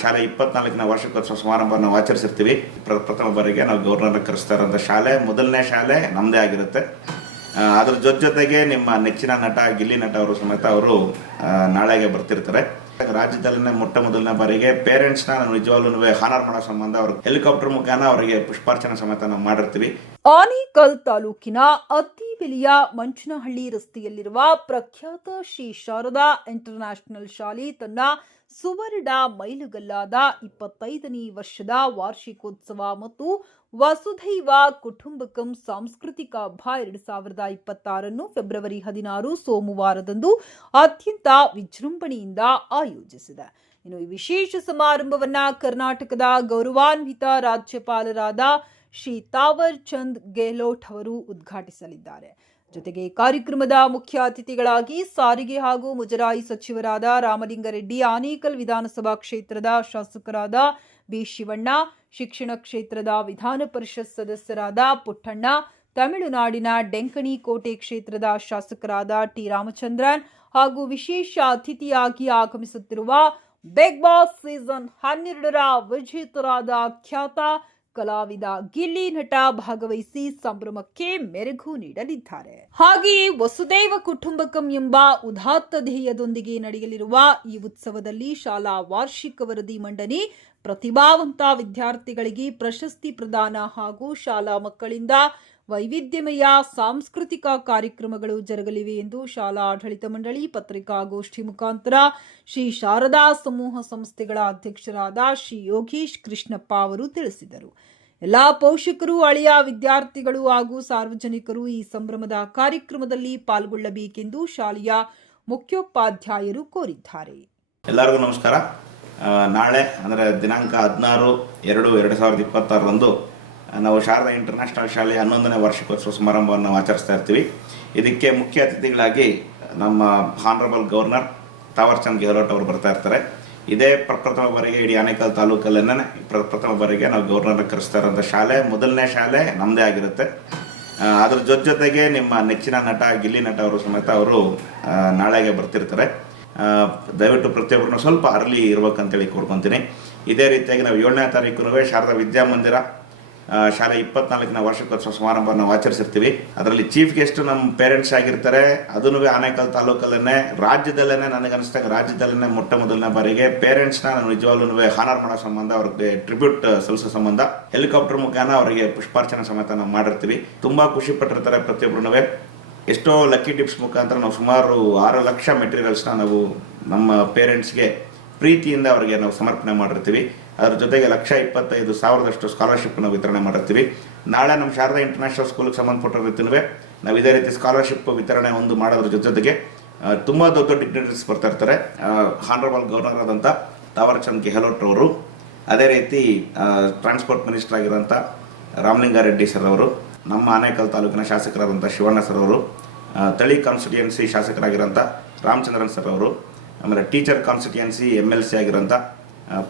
ಶಾಲೆ 24ನೇ ವಾರ್ಷಿಕೋತ್ಸವ ಸಮಾರಂಭ ನಾವು ಆಚರಿಸಿರ್ತೀವಿ. ಪ್ರಥಮ ಬಾರಿಗೆ ನಾವು ಗವರ್ನರ್ನ ಕರೆಸ್ತಾ ಇರೋಂಥ ಶಾಲೆ, ಮೊದಲನೇ ಶಾಲೆ ನಮ್ಮದೇ ಆಗಿರುತ್ತೆ. ಅದ್ರ ಜೊತೆಗೆ ನಿಮ್ಮ ನೆಚ್ಚಿನ ನಟ ಗಿಲ್ಲಿ ನಟ ಅವರು ಸಮೇತ ಅವರು ನಾಳೆಗೆ ಬರ್ತಿರ್ತಾರೆ. ರಾಜ್ಯದಲ್ಲೇ ಮೊದಲನೇ ಬಾರಿಗೆ ಪೇರೆಂಟ್ಸ್ನ ನಾವು ನಿಜವಾಗ್ಲೂ ಹಾನರ್ ಮಾಡೋ ಸಂಬಂಧ ಅವ್ರಿಗೆ ಹೆಲಿಕಾಪ್ಟರ್ ಮುಖಾನ ಅವರಿಗೆ ಪುಷ್ಪಾರ್ಚನೆ ಸಮೇತ ನಾವು ಮಾಡಿರ್ತೀವಿ. ಆನೇಕಲ್ ತಾಲೂಕಿನ ಅತ್ತಿಬೆಲೆಯ ಮಂಚನಹಳ್ಳಿ ರಸ್ತೆಯಲ್ಲಿರುವ ಪ್ರಖ್ಯಾತ ಶ್ರೀ ಶಾರದಾ ಇಂಟರ್ನ್ಯಾಷನಲ್ ಶಾಲೆ ತನ್ನ ಸುವರ್ಣ ಮೈಲುಗಲ್ಲಾದ 25ನೇ ವರ್ಷದ ವಾರ್ಷಿಕೋತ್ಸವ ಮತ್ತು ವಸುಧೈವ ಕುಟುಂಬಕಂ ಸಾಂಸ್ಕೃತಿಕ ಹಬ್ಬ 2026 ಫೆಬ್ರವರಿ 16 ಸೋಮವಾರದಂದು ಅತ್ಯಂತ ವಿಜೃಂಭಣೆಯಿಂದ ಆಯೋಜಿಸಿದೆ. ಇನ್ನು ಈ ವಿಶೇಷ ಸಮಾರಂಭವನ್ನ ಕರ್ನಾಟಕದ ಗೌರವಾನ್ವಿತ ರಾಜ್ಯಪಾಲರಾದ ಶ್ರೀ ತಾವರ್ ಚಂದ್ ಗೆಹ್ಲೋಟ್ ಅವರು ಉದ್ಘಾಟಿಸಲಿದ್ದಾರೆ. ಜೊತೆಗೆ ಕಾರ್ಯಕ್ರಮದ ಮುಖ್ಯ ಅತಿಥಿಗಳಾಗಿ ಸಾರಿಗೆ ಹಾಗೂ ಮುಜರಾಯಿ ಸಚಿವರಾದ ರಾಮಲಿಂಗಾರೆಡ್ಡಿ, ಆನೇಕಲ್ ವಿಧಾನಸಭಾ ಕ್ಷೇತ್ರದ ಶಾಸಕರಾದ ಬಿ ಶಿವಣ್ಣ, ಶಿಕ್ಷಣ ಕ್ಷೇತ್ರದ ವಿಧಾನ ಪರಿಷತ್ ಸದಸ್ಯರಾದ ಪುಟ್ಟಣ್ಣ, ತಮಿಳುನಾಡಿನ ಡೆಂಕಣಿ ಕೋಟೆ ಕ್ಷೇತ್ರದ ಶಾಸಕರಾದ ಟಿ ರಾಮಚಂದ್ರನ್ ಹಾಗೂ ವಿಶೇಷ ಅತಿಥಿಯಾಗಿ ಆಗಮಿಸುತ್ತಿರುವ ಬಿಗ್ ಬಾಸ್ ಸೀಸನ್ 12ರ ವಿಜೇತರಾದ ಖ್ಯಾತ ಕಲಾವಿದ ಗಿಲ್ಲಿ ನಟ ಭಾಗವಹಿಸಿ ಸಂಭ್ರಮಕ್ಕೆ ಮೆರುಗು ನೀಡಲಿದ್ದಾರೆ. ಹಾಗೆಯೇ ವಸುದೈವ ಕುಟುಂಬಕಂ ಎಂಬ ಉದಾತ್ತ ಧ್ಯೇಯದೊಂದಿಗೆ ನಡೆಯಲಿರುವ ಈ ಉತ್ಸವದಲ್ಲಿ ಶಾಲಾ ವಾರ್ಷಿಕ ವರದಿ ಮಂಡನೆ, ಪ್ರತಿಭಾವಂತ ವಿದ್ಯಾರ್ಥಿಗಳಿಗೆ ಪ್ರಶಸ್ತಿ ಪ್ರದಾನ ಹಾಗೂ ಶಾಲಾ ಮಕ್ಕಳಿಂದ ವೈವಿಧ್ಯಮಯ ಸಾಂಸ್ಕೃತಿಕ ಕಾರ್ಯಕ್ರಮಗಳು ಜರುಗಲಿವೆ ಎಂದು ಶಾಲಾ ಆಡಳಿತ ಮಂಡಳಿ ಪತ್ರಿಕಾಗೋಷ್ಠಿ ಮುಖಾಂತರ ಶ್ರೀ ಶಾರದಾ ಸಮೂಹ ಸಂಸ್ಥೆಗಳ ಅಧ್ಯಕ್ಷರಾದ ಶ್ರೀ ಯೋಗೇಶ್ ಕೃಷ್ಣಪ್ಪ ಅವರು ತಿಳಿಸಿದರು. ಎಲ್ಲ ಪೋಷಕರು, ಅಳಿಯ ವಿದ್ಯಾರ್ಥಿಗಳು ಹಾಗೂ ಸಾರ್ವಜನಿಕರು ಈ ಸಂಭ್ರಮದ ಕಾರ್ಯಕ್ರಮದಲ್ಲಿ ಪಾಲ್ಗೊಳ್ಳಬೇಕೆಂದು ಶಾಲೆಯ ಮುಖ್ಯೋಪಾಧ್ಯಾಯರು ಕೋರಿದ್ದಾರೆ. ಎಲ್ಲರಿಗೂ ನಮಸ್ಕಾರ. ನಾಳೆ ಅಂದರೆ ದಿನಾಂಕ 16/2/2026 ನಾವು ಶಾರದಾ ಇಂಟರ್ನ್ಯಾಷನಲ್ ಶಾಲೆಯ 11ನೇ ವಾರ್ಷಿಕೋತ್ಸವ ಸಮಾರಂಭವನ್ನು ನಾವು ಆಚರಿಸ್ತಾ ಇರ್ತೀವಿ. ಇದಕ್ಕೆ ಮುಖ್ಯ ಅತಿಥಿಗಳಾಗಿ ನಮ್ಮ ಹಾನರಬಲ್ ಗವರ್ನರ್ ತಾವರ್ ಚಂದ್ ಗೆಹ್ಲೋಟ್ ಅವರು ಬರ್ತಾ ಇರ್ತಾರೆ. ಇದೇ ಪ್ರಥಮ ಬಾರಿಗೆ ಇಡೀ ಆನೇಕಲ್ ತಾಲೂಕಲ್ಲೇ ಪ್ರಥಮ ಬಾರಿಗೆ ನಾವು ಗವರ್ನರ್ನ ಕರೆಸ್ತಾ ಇರೋಂಥ ಶಾಲೆ, ಮೊದಲನೇ ಶಾಲೆ ನಮ್ಮದೇ ಆಗಿರುತ್ತೆ. ಅದ್ರ ಜೊತೆಗೆ ನಿಮ್ಮ ನೆಚ್ಚಿನ ನಟ ಗಿಲ್ಲಿ ನಟ ಅವರು ಸಮೇತ ಅವರು ನಾಳೆಗೆ ಬರ್ತಿರ್ತಾರೆ. ದಯವಿಟ್ಟು ಪ್ರತಿಯೊಬ್ಬರನ್ನು ಸ್ವಲ್ಪ ಅರ್ಲಿ ಇರ್ಬೇಕಂತೇಳಿ ಕೋರ್ಕೊತೀನಿ. ಇದೇ ರೀತಿಯಾಗಿ ನಾವು 7ನೇ ತಾರೀಕು ಶಾರದಾ ವಿದ್ಯಾಮಂದಿರ ಶಾಲೆ 24ನೇ ವಾರ್ಷಿಕೋತ್ಸವ ಸಮಾರಂಭ ನಾವು ಆಚರಿಸಿರ್ತೀವಿ. ಅದರಲ್ಲಿ ಚೀಫ್ ಗೆಸ್ಟ್ ನಮ್ಮ ಪೇರೆಂಟ್ಸ್ ಆಗಿರ್ತಾರೆ. ಅದನ್ನು ಆನೇಕಲ್ ತಾಲೂಕಲ್ಲೇ ರಾಜ್ಯದಲ್ಲೇ ನನಗನ್ನಿಸ್ದಾಗ ರಾಜ್ಯದಲ್ಲೇ ಮೊದಲನೇ ಬಾರಿಗೆ ಪೇರೆಂಟ್ಸ್ನ ನಾವು ನಿಜವಾಗ್ಲೂ ಹಾನರ್ ಮಾಡೋ ಸಂಬಂಧ ಅವ್ರಿಗೆ ಟ್ರಿಬ್ಯೂಟ್ ಸಲ್ಲಿಸೋ ಸಂಬಂಧ ಹೆಲಿಕಾಪ್ಟರ್ ಮುಖಾನ ಅವರಿಗೆ ಪುಷ್ಪಾರ್ಚನೆ ಸಮೇತ ನಾವು ಮಾಡಿರ್ತೀವಿ. ತುಂಬ ಖುಷಿ ಪಟ್ಟಿರ್ತಾರೆ ಪ್ರತಿಯೊಬ್ಬರೂ. ಎಷ್ಟೋ ಲಕ್ಕಿ ಟಿಪ್ಸ್ ಮುಖಾಂತರ ನಾವು ಸುಮಾರು 6 ಲಕ್ಷ ಮೆಟೀರಿಯಲ್ಸ್ನ ನಾವು ನಮ್ಮ ಪೇರೆಂಟ್ಸ್ಗೆ ಪ್ರೀತಿಯಿಂದ ಅವರಿಗೆ ನಾವು ಸಮರ್ಪಣೆ ಮಾಡಿರ್ತೀವಿ. ಅದರ ಜೊತೆಗೆ 1,25,000 ಸ್ಕಾಲರ್ಶಿಪ್ ನಾವು ವಿತರಣೆ ಮಾಡಿರ್ತೀವಿ. ನಾಳೆ ನಮ್ಮ ಶಾರದಾ ಇಂಟರ್ನ್ಯಾಷನಲ್ ಸ್ಕೂಲಿಗೆ ಸಂಬಂಧಪಟ್ಟ ರೀತಿಯೂ ನಾವು ಇದೇ ರೀತಿ ಸ್ಕಾಲರ್ಶಿಪ್ ವಿತರಣೆ ಮಾಡೋದ್ರ ಜೊತೆಗೆ ತುಂಬ ದೊಡ್ಡ ಡಿಗ್ನಿಟರೀಸ್ ಬರ್ತಾ ಇರ್ತಾರೆ. ಹಾನರಬಲ್ ಗವರ್ನರ್ ಆದಂಥ ತಾವರ್ ಚಂದ್ ಗೆಹ್ಲೋಟ್ ಅವರು, ಅದೇ ರೀತಿ ಟ್ರಾನ್ಸ್ಪೋರ್ಟ್ ಮಿನಿಸ್ಟರ್ ಆಗಿರೋಂಥ ರಾಮಲಿಂಗಾರೆಡ್ಡಿ ಸರ್ ಅವರು, ನಮ್ಮ ಆನೇಕಲ್ ತಾಲೂಕಿನ ಶಾಸಕರಾದಂಥ ಶಿವಣ್ಣ ಸರ್ ಅವರು, ತಳಿ ಕಾನ್ಸ್ಟಿಟ್ಯೂಯನ್ಸಿ ಶಾಸಕರಾಗಿರೋಂಥ ರಾಮಚಂದ್ರನ್ ಸರ್ ಅವರು, ಆಮೇಲೆ ಟೀಚರ್ ಕಾನ್ಸ್ಟಿಟ್ಯೂಯನ್ಸಿ MLC ಆಗಿರೋಂಥ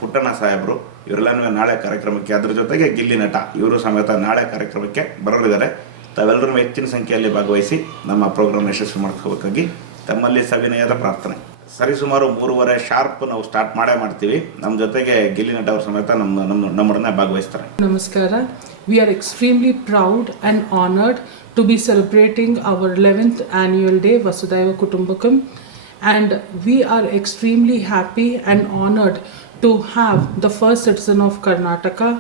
ಪುಟ್ಟಣ್ಣ ಸಾಹೇಬರು, ಇವರೆಲ್ಲನೂ ನಾಳೆ ಕಾರ್ಯಕ್ರಮಕ್ಕೆ, ಅದರ ಜೊತೆಗೆ ಗಿಲ್ಲಿ ನಟ ಇವರು ಸಮೇತ ನಾಳೆ ಕಾರ್ಯಕ್ರಮಕ್ಕೆ ಬರೋರಿದ್ದಾರೆ. ತಾವೆಲ್ಲರೂ ಹೆಚ್ಚಿನ ಸಂಖ್ಯೆಯಲ್ಲಿ ಭಾಗವಹಿಸಿ ನಮ್ಮ ಪ್ರೋಗ್ರಾಮ್ ಯಶಸ್ವಿ ಮಾಡ್ಕೋಬೇಕಾಗಿ ತಮ್ಮಲ್ಲಿ ಸವಿನಯದ ಪ್ರಾರ್ಥನೆ. ಸರಿಸುಮಾರು 3:30 ಶಾರ್ಪ್ ನಾವು ಸ್ಟಾರ್ಟ್ ಮಾಡ್ತೀವಿ. ನಮ್ಮ ಜೊತೆಗೆ ಗಿಲ್ಲಿ ನಟ ಅವರು ಸಮೇತ ನಮ್ಮೊಡನೆ ಭಾಗವಹಿಸ್ತಾರೆ. ನಮಸ್ಕಾರ. We are extremely proud and honored to be celebrating our 11th annual day Vasudhaiva Kutumbakam, and we are extremely happy and honored to have the first citizen of Karnataka,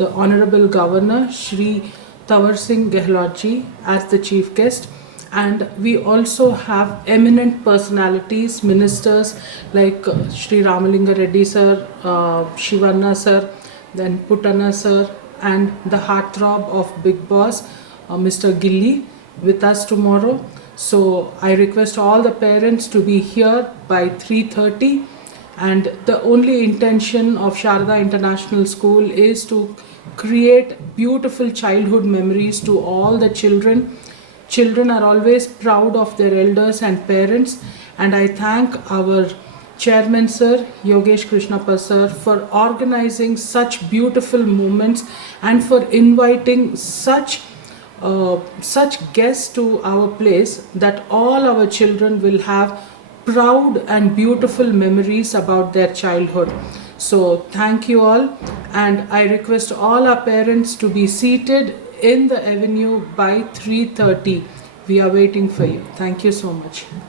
the Honorable Governor Shri Tawar Singh Gehlot ji, as the chief guest. And we also have eminent personalities, ministers like Shri Ramalinga Reddy sir, Shivanna sir, then Putana sir, and the heartthrob of Big Boss, Mr. Gilli, with us tomorrow. So I request all the parents to be here by 3:30, and the only intention of Sharda International School is to create beautiful childhood memories to all the children. Children are always proud of their elders and parents, and I thank our Chairman Sir, Yogesh Krishnappa Sir, for organizing such beautiful moments and for inviting such guests to our place, that all our children will have proud and beautiful memories about their childhood. So thank you all, and I request all our parents to be seated in the avenue by 3:30. We are waiting for you. Thank you so much.